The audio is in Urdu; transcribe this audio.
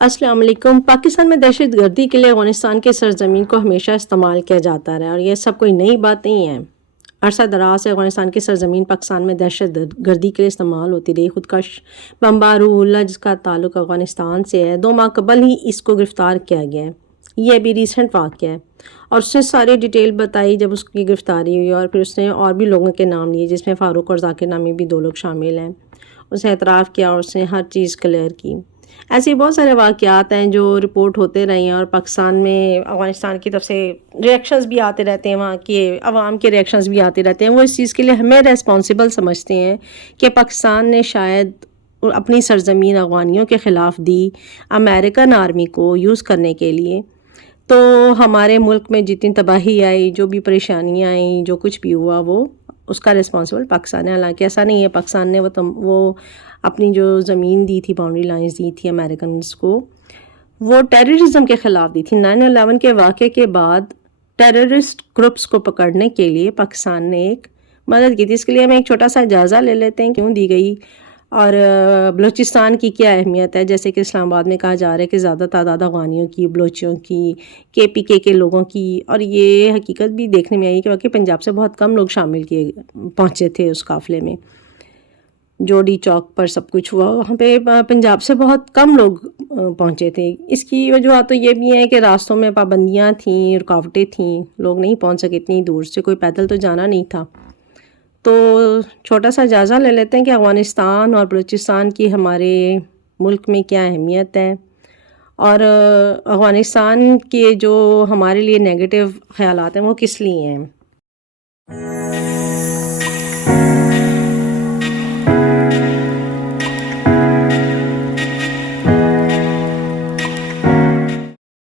السلام علیکم۔ پاکستان میں دہشت گردی کے لیے افغانستان کے سرزمین کو ہمیشہ استعمال کیا جاتا رہا اور یہ سب کوئی نئی بات نہیں ہے۔ عرصہ دراز سے افغانستان کی سرزمین پاکستان میں دہشت گردی کے لیے استعمال ہوتی رہی۔ خودکش بمبارو اللہ جس کا تعلق افغانستان سے ہے، 2 ماہ قبل ہی اس کو گرفتار کیا گیا ہے۔ یہ ابھی ریسنٹ واقعہ ہے اور اس نے ساری ڈیٹیل بتائی جب اس کی گرفتاری ہوئی، اور پھر اس نے اور بھی لوگوں کے نام لیے جس میں فاروق اور ذاکر نامی بھی 2 لوگ شامل ہیں۔ اس نے اعتراف کیا اور اس نے ہر چیز کلیئر کی۔ ایسے بہت سارے واقعات ہیں جو رپورٹ ہوتے رہے ہیں اور پاکستان میں افغانستان کی طرف سے ریئیکشنز بھی آتے رہتے ہیں، وہاں کے عوام کے ریئیکشنز بھی آتے رہتے ہیں۔ وہ اس چیز کے لیے ہمیں ریسپانسبل سمجھتے ہیں کہ پاکستان نے شاید اپنی سرزمین افغانیوں کے خلاف دی امریکن آرمی کو یوز کرنے کے لیے، تو ہمارے ملک میں جتنی تباہی آئی، جو بھی پریشانیاں آئیں، جو کچھ بھی ہوا، وہ اس کا رسپانسبل پاکستان ہے۔ حالانکہ ایسا نہیں ہے، پاکستان نے وہ اپنی جو زمین دی تھی، باؤنڈری لائنز دی تھی امریکنز کو، وہ ٹیررزم کے خلاف دی تھی۔ 9/11 کے واقعے کے بعد ٹیررسٹ گروپس کو پکڑنے کے لیے پاکستان نے ایک مدد کی تھی۔ اس کے لیے ہمیں ایک چھوٹا سا جائزہ لے لیتے ہیں کیوں دی گئی اور بلوچستان کی کیا اہمیت ہے۔ جیسے کہ اسلام آباد میں کہا جا رہا ہے کہ زیادہ تعداد افغانیوں کی، بلوچیوں کی، KPK کے لوگوں کی، اور یہ حقیقت بھی دیکھنے میں آئی کہ واقعی پنجاب سے بہت کم لوگ پہنچے تھے اس قافلے میں۔ جوڑی چوک پر سب کچھ ہوا، وہاں پہ پنجاب سے بہت کم لوگ پہنچے تھے۔ اس کی وجوہات تو یہ بھی ہیں کہ راستوں میں پابندیاں تھیں، رکاوٹیں تھیں، لوگ نہیں پہنچ سکے اتنی دور سے، کوئی پیدل تو جانا نہیں تھا۔ تو چھوٹا سا جائزہ لے لیتے ہیں کہ افغانستان اور بلوچستان کی ہمارے ملک میں کیا اہمیت ہے، اور افغانستان کے جو ہمارے لیے نیگیٹو خیالات ہیں وہ کس لیے ہیں۔